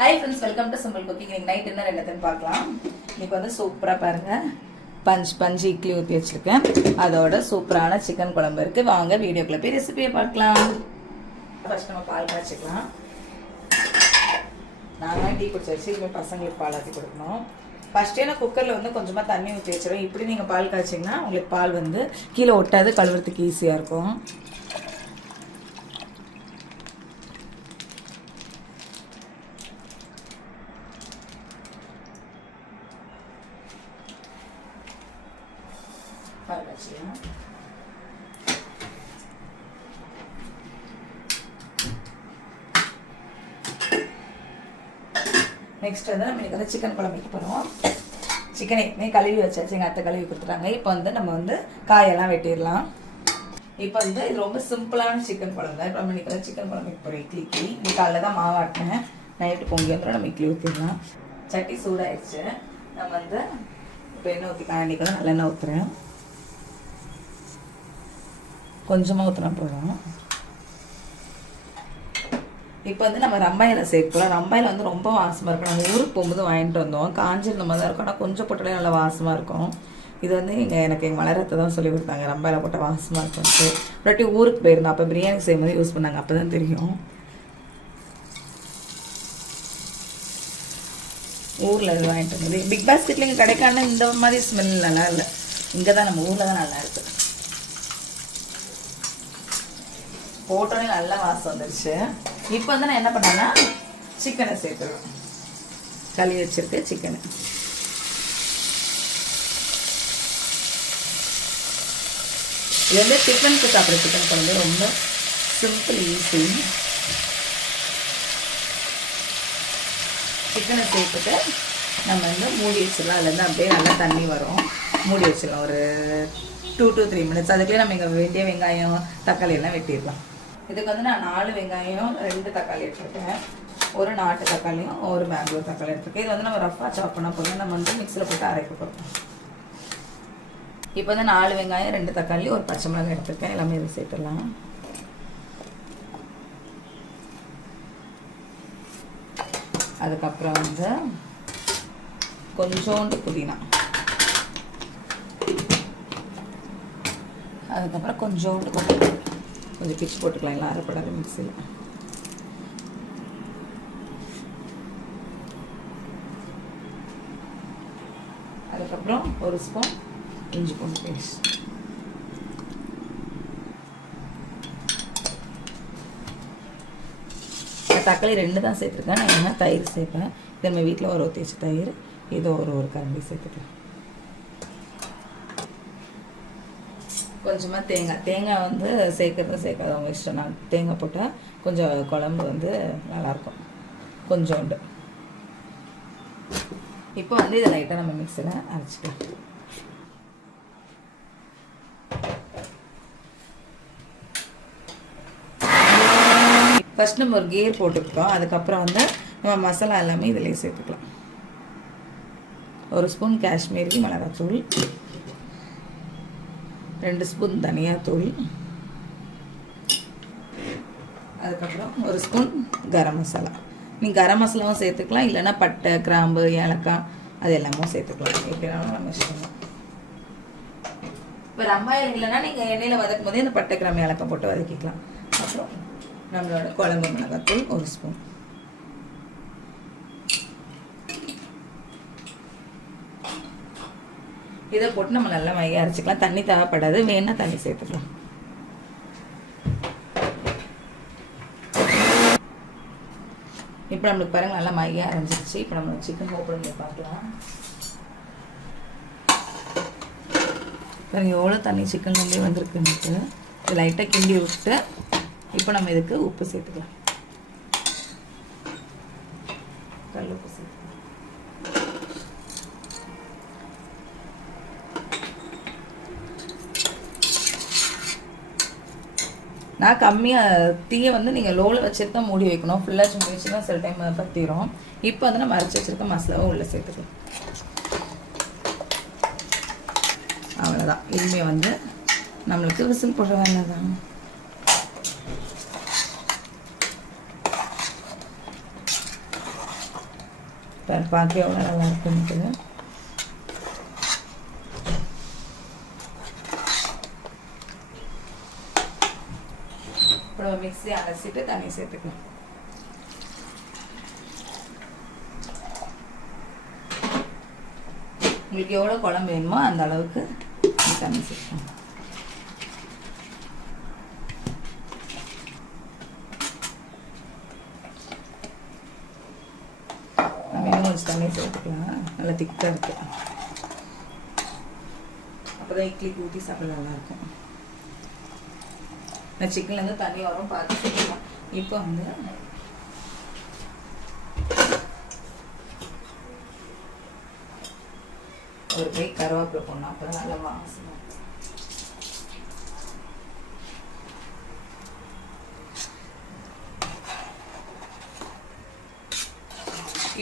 Hi friends, welcome to Simple Cooking. Night dinner என்னதுன்னு பார்க்கலாம். இன்னைக்கு வந்து சூப்பரா பாருங்க. பஞ்சு இட்லி ஊத்தி வச்சிருக்கேன். அதோட சூப்பரான சிக்கன் குழம்பு இருக்கு. வாங்க வீடியோக்குள்ள போய் ரெசிபியை பார்க்கலாம். ஃபர்ஸ்ட் நம்ம பால் காய்ச்சிக்கலாம். நான் டீ குடிச்சு வச்சு இனிமே பசங்களுக்கு பால் ஆத்தி கொடுக்கணும். ஃபர்ஸ்டே நான் குக்கர்ல வந்து கொஞ்சமா தண்ணி ஊற்றி வச்சிருவேன். இப்படி நீங்க பால் காய்ச்சிங்கன்னா உங்களுக்கு பால் வந்து கீழே ஒட்டாது, கழுவுறதுக்கு ஈஸியா இருக்கும். நெக்ஸ்ட் வந்து நம்ம இன்னைக்கு வந்து சிக்கன் குழம்பு வைக்க போகிறோம். சிக்கனை கழுவி வச்சாச்சு, எங்கள் அத்தை கழுவி கொடுத்துட்டாங்க. இப்போ வந்து நம்ம வந்து காயெல்லாம் வெட்டிடலாம். இப்போ வந்து இது ரொம்ப சிம்பிளான சிக்கன் குழம்பு தான். இப்போ நம்ம இன்னைக்கு வந்து சிக்கன் குழம்பு வைக்க போகிறோம். இட்லிக்கு இன்னைக்கு காலைல தான் மாவாட்டினேன். நைட்டு பொங்கி வந்துடும், நம்ம இட்லி ஊற்றிடலாம். சட்டி சூடாயிடுச்சு. நம்ம வந்து இப்போ எண்ணெய் ஊற்றிக்கலாம். இன்றைக்கி வந்து நல்லெண்ணெய் ஊற்றுறேன். கொஞ்சமாக ஊற்றினா போதும். இப்போ வந்து நம்ம ரம்பாயில் சேர்க்கலாம். ரம்பாயில் வந்து ரொம்ப வாசமாக இருக்கும். நம்ம ஊருக்கு போகும்போது வாங்கிட்டு வந்தோம். காஞ்சிருந்த மாதிரி தான் இருக்கும், ஆனால் கொஞ்சம் போட்டாலே நல்லா வாசமாக இருக்கும். இது வந்து எனக்கு எங்கள் மலரத்தை தான் சொல்லி கொடுத்தாங்க, ரம்பாயில் போட்டால் வாசமாக இருக்கும்ட்டு. ஒருவாட்டி ஊருக்கு போயிருந்தோம், அப்போ பிரியாணி செய்யும்போது யூஸ் பண்ணாங்க, அப்போ தான் தெரியும். ஊரில் இது வாங்கிட்டு வந்தது. பிக் பாஸ்கெட்டில் இங்கே கிடைக்கான இந்த மாதிரி ஸ்மெல் நல்லா இல்லை. இங்கே தான் நம்ம ஊரில் தான் நல்லா இருக்குது. போட்டோன்னே நல்லா வாசம் வந்துருச்சு. இப்போ வந்து நான் என்ன பண்ணேன்னா சிக்கனை சேர்த்துருவேன். கழுவி வச்சிருக்கு சிக்கனு. இது வந்து சிக்கனுக்கு சாப்பிட்ற சிக்கன் குழம்பு ரொம்ப சிம்பிள், ஈஸி. சிக்கனை சேர்த்துட்டு நம்ம வந்து மூடி வச்சிடலாம். அதுலேருந்து அப்படியே நல்லா தண்ணி வரும். மூடி வச்சிடலாம் ஒரு 2 to 3 minutes. அதுக்குள்ளே நம்ம இங்கே வேண்டிய வெங்காயம் தக்காளி எல்லாம் வெட்டிடலாம். இதுக்கு வந்து நான் 4 வெங்காயம் 2 தக்காளி எடுத்துருக்கேன். ஒரு நாட்டு தக்காளியும் ஒரு பெங்களூர் தக்காளி எடுத்துருக்கேன். இது வந்து நம்ம ரஃபாக சாப் பண்ண போதும். நம்ம வந்து மிக்சியில் போட்டு அரைக்க போகிறோம். இப்போ வந்து 4 வெங்காயம் 2 தக்காளி ஒரு பச்சை மிளகாய் எடுத்துருக்கேன். எல்லாமே இதை சேர்த்துடலாம். அதுக்கப்புறம் வந்து கொஞ்சோண்டு புதினா, அதுக்கப்புறம் கொஞ்சோண்டு கொஞ்சம் பிச்சு போட்டுக்கலாம், எல்லாம் அரைப்படாது மிக்சியில். அதுக்கப்புறம் ஒரு ஸ்பூன் இஞ்சி பூண்டு பேஸ்ட். தக்காளி 2 தான் சேர்த்துருக்கேன். நான் என்ன தயிர் சேர்ப்பேன். இது நம்ம வீட்டில் ஒரு ஊற்றி வச்ச தயிர். இது ஒரு கரண்டி சேர்த்துக்கலாம். கொஞ்சமாக தேங்காய் வந்து சேர்க்கறது சேர்க்காதவங்க இஷ்டம். நான் தேங்காய் போட்டால் கொஞ்சம் குழம்பு வந்து நல்லாயிருக்கும். கொஞ்சோண்டு. இப்போ வந்து இதை லைட்டாக நம்ம மிக்சியில் அரைச்சிக்கலாம். ஃபர்ஸ்ட் நம்ம ஒரு கீர் போட்டுக்கிட்டோம். அதுக்கப்புறம் வந்து நம்ம மசாலா எல்லாமே இதிலே சேர்த்துக்கலாம். ஒரு ஸ்பூன் காஷ்மீரி மிளகாத்தூள், 2 ஸ்பூன் தனியாத்தூள், அதுக்கப்புறம் ஒரு ஸ்பூன் கரம் மசாலா. நீங்கள் கரம் மசாலாவும் சேர்த்துக்கலாம், இல்லைன்னா பட்டை கிராம்பு ஏலக்காய் அது எல்லாமே சேர்த்துக்கலாம். எப்படினாலும் நம்ம இஷ்டம். இப்போ ரம்பாயில் இல்லைன்னா நீங்கள் எண்ணெயில் வதக்கும் போதே இந்த பட்டை கிராம்பு ஏலக்காய் போட்டு வதக்கிக்கலாம். அப்புறம் நம்மளோட குழம்பு மிளகாத்தூள் 1 ஸ்பூன். இதை போட்டு நம்ம நல்லா மைய அரைச்சிக்கலாம். தண்ணி தேவைப்படாது, வேணா தண்ணி சேர்த்துக்கலாம். இப்போ நம்மளுக்கு பாருங்க நல்லா மைய அரைஞ்சிருச்சு. இப்போ நம்ம சிக்கன் ஓப்பன் பண்ணி பார்க்கலாம். பாருங்க எவ்வளோ தண்ணி சிக்கன் வந்து வந்திருக்குன்ட்டு. இது லைட்டாக கிண்டி விட்டு இப்போ நம்ம இதுக்கு உப்பு சேர்த்துக்கலாம். கல் உப்பு சேர்த்துக்கலாம். நான் கம்மியாக தீயை வந்து நீங்கள் லோவில் வச்சுட்டு தான் மூடி வைக்கணும். ஃபுல்லாக சும்மா வச்சு தான் சில டைம் பற்றிடும். இப்போ வந்து நம்ம அரைச்சி வச்சுருக்க மசாலாவும் உள்ளே சேர்த்துக்கலாம். அவ்வளோதான். இனிமேல் வந்து நம்மளுக்கு விசில் போட வேண்டாம். பார்க்க எவ்வளோ நல்லா இருக்குன்ட்டு. இப்போ மிக்ஸி அலசிட்டு தண்ணி சேர்த்துக்கலாம். உங்களுக்கு எவ்வளோ குழம்பு வேணுமோ அந்த அளவுக்கு தண்ணி சேர்க்கணும். நம்ம இன்னும் கொஞ்சம் தண்ணி சேர்த்துக்கலாம். நல்லா திக்காக இருக்கு. அப்போ தான் இட்லிக்கு ஊற்றி சாப்பிட நல்லாயிருக்கும். நான் சிக்கன்லேருந்து தண்ணி வரும் பார்த்து சேர்க்கலாம். இப்போ வந்து ஒரு கை கருவேப்பிலை போடணும். அப்புறம் நல்லா வாசனை.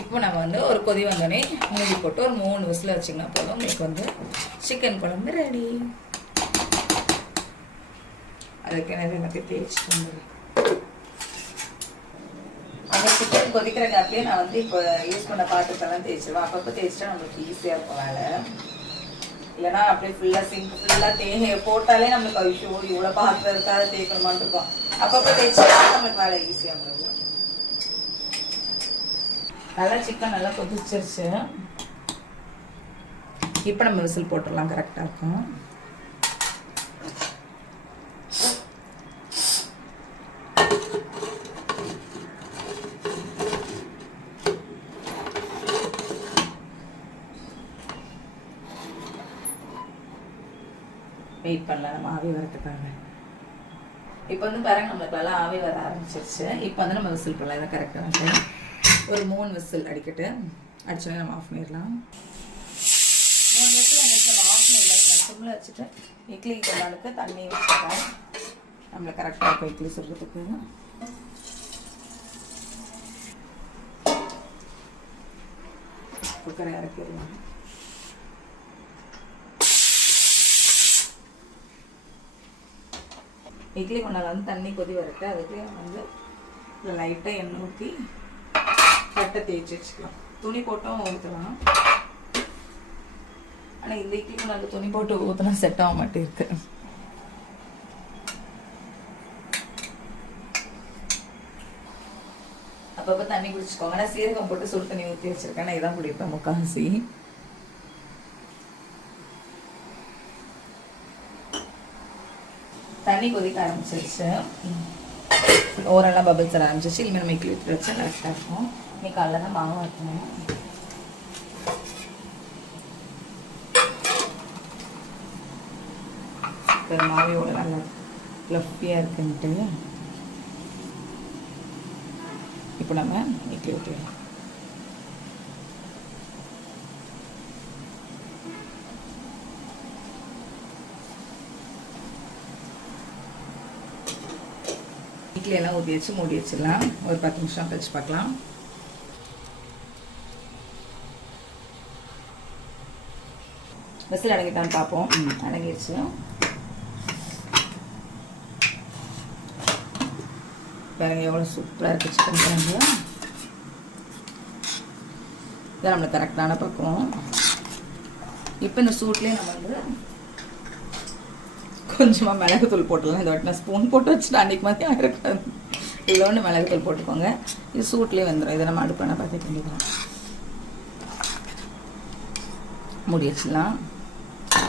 இப்போ நம்ம வந்து ஒரு கொதி வந்தோடனே மூடி போட்டு ஒரு 3 விசில் வச்சிங்கன்னா போதும். உங்களுக்கு வந்து சிக்கன் குழம்பு ரெடி. அதுக்கு எனக்கு தேய்ச்சிட்டு வந்துடுறேன். அந்த சிக்கன் கொதிக்கிற கேப்லேயே நான் வந்து இப்போ யூஸ் பண்ண பாத்திரத்தெல்லாம் தேய்ச்சிடுவேன். அப்பப்போ தேய்ச்சிட்டா நம்மளுக்கு ஈஸியாக இருக்கும் வேலை. இல்லைன்னா அப்படியே ஃபுல்லாக சிங்க் ஃபுல்லாக போட்டாலே நம்மளுக்கு ஐயோ இவ்வளோ பாத்திரம் இருக்காது தேய்க்கணுமான்னு இருக்கும். அப்பப்போ தேய்ச்சிட்டா நம்மளுக்கு வேலை ஈஸியாக முடியும். நல்லா சிக்கன் நல்லா கொதிச்சிருச்சு. இப்போ நம்ம விசில் போட்டுடலாம். கரெக்டாக இருக்கும். வெயிட் பண்ணலாம் நம்ம ஆவி வரத்துக்காக. இப்போ வந்து பாருங்க நம்மளுக்கு நல்லா ஆவி வர ஆரம்பிச்சிருச்சு. இப்போ வந்து நம்ம விசில் போடலாம். இதை கரெக்டாக ஒரு 3 விசில் அடிக்கட்டு. அடிச்சோடனே நம்ம ஆஃப் பண்ணிடலாம். 3 விசில் அடிச்சு நம்ம ஆஃப் பண்ணிடலாம். சிம்மில் வச்சுட்டு இட்லி கொண்டாடுக்கு தண்ணி வச்சுட்டேன். நம்மளுக்கு கரெக்டாக இருக்கும் இட்லி சுடுறதுக்கு. குக்கரை இறக்கிடலாம். இட்லி கொண்டால வந்து தண்ணி கொதி வரட்டு. அதுக்கு வந்து லைட்டாக எண்ணெய் ஊற்றி கட்டை தேய்ச்சி வச்சுக்கலாம். துணி போட்டும் ஊற்றலாம். ஆனால் இந்த இட்லி கொண்டால துணி போட்டு ஊற்றினா செட் ஆக மாட்டேருக்கு. அப்பப்போ தண்ணி குடிச்சுக்கோங்க. நான் சீரகம் போட்டு சுடு தண்ணி ஊற்றி வச்சிருக்கேன். நான் இதான் குடிப்பேன் முக்காசி. தண்ணி கொதிக்க ஆரம்பிச்சிருச்சு. ஓரெல்லாம் பபிள்ஸ் வர ஆரம்பிச்சிச்சு. இனிமேல் நம்ம இட்லி ஊற்றி வச்சா கரெக்டாக இருக்கும். இன்னைக்கு காலைல தான் மாவு வைக்கணும். மாவு எவ்வளோ நல்லா ஃப்ளஃபியாக இருக்குன்ட்டு இப்போ நம்ம இட்லி ஊற்றிடலாம். இட்லி எல்லாம் ஊற்றி வச்சு மூடி வச்சிடலாம். ஒரு 10 நிமிஷம் கழிச்சு பார்க்கலாம். விசில் அடங்கிட்டான்னு பார்ப்போம். அடங்கிடுச்சு. பாருங்க எவ்வளோ சூப்பராக இருக்குது சிக்கன் குழம்பு. இதான் நம்மளுக்கு கரெக்டான பக்கம். இப்போ இந்த சூட்லேயே நம்ம வந்து கொஞ்சமாக மிளகுத்தூள் போட்டுடலாம். இந்த வாட்டி நான் ஸ்பூன் போட்டு வச்சுட்டு அன்றைக்கி மாதிரி ஆகிருக்காது. இவ்வளோன்னு மிளகுத்தூள் போட்டுக்கோங்க. இது சூட்லேயே வந்துடும். இதை நம்ம அடுப்பான பார்த்து பண்ணிக்கலாம். மூடி வச்சிடலாம்.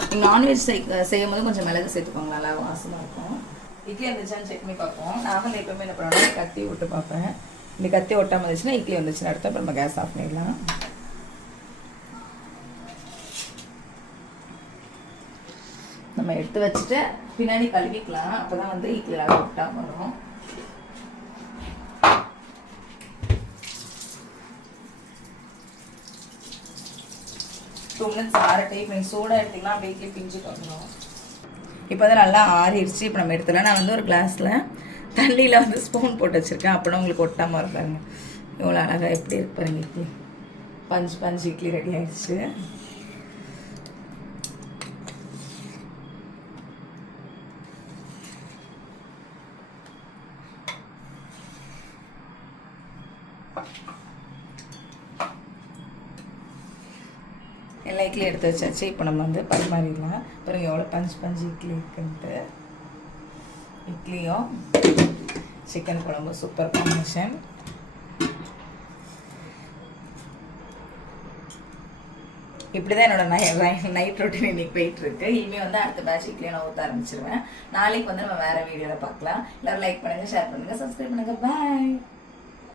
நீங்கள் நான்வெஜ் செய்யும் போது கொஞ்சம் மிளகு சேர்த்துக்கோங்க. நல்லா வாசமாக இருக்கும். இட்லி வந்துச்சான்னு செக் பண்ணி பார்ப்போம். நாங்கள் எப்பவுமே என்ன பண்ணுவோம்னா கத்தி விட்டு பார்ப்பேன். இந்த கத்தி ஒட்டாமல் இருந்துச்சுன்னா இட்லி வந்துச்சுன்னு அடுத்த அப்புறம் நம்ம கேஸ் ஆஃப் பண்ணிடலாம். நம்ம எடுத்து வச்சுட்டு பின்னாடி கழுவிக்கலாம். அப்போ தான் வந்து இட்லி நல்லா ஒட்டாமல் வரும். டூ மினிட்ஸ் ஆறட்டே. இப்போ நீங்கள் சூடாக எடுத்திங்கன்னா அப்படியே இட்லி பிஞ்சு வந்துடும். இப்போ வந்து நல்லா ஆறிடுச்சு. இப்போ நம்ம எடுத்துலாம். நான் வந்து ஒரு கிளாஸில் தண்ணியில் வந்து ஸ்பூன் போட்டு வச்சுருக்கேன். அப்படின்னா உங்களுக்கு ஒட்டாமல் இருப்பாருங்க. இவ்வளோ அழகாக எப்படி இருக்கு பாருங்க. இட்லி பஞ்சு இட்லி ரெடி ஆயிடுச்சு. எல்லா இட்லியும் எடுத்து வச்சாச்சு. இப்போ நம்ம வந்து பரிமாறிடலாம். அப்புறம் எவ்வளோ பஞ்சு இட்லி இருக்குன்ட்டு. இட்லியும் சிக்கன் குழம்பு சூப்பர் காம்பினேஷன். இப்படி தான் என்னோட நைட் ரொட்டீன் இன்னைக்கு போயிட்டுருக்கு. இனிமேல் வந்து அடுத்த பேட்ச் இட்லியை நான் ஊற்ற ஆரம்பிச்சிருவேன். நாளைக்கு வந்து நம்ம வேறு வீடியோவில் பார்க்கலாம். எல்லோரும் லைக் பண்ணுங்கள், ஷேர் பண்ணுங்கள், சப்ஸ்கிரைப் பண்ணுங்கள். பாய்.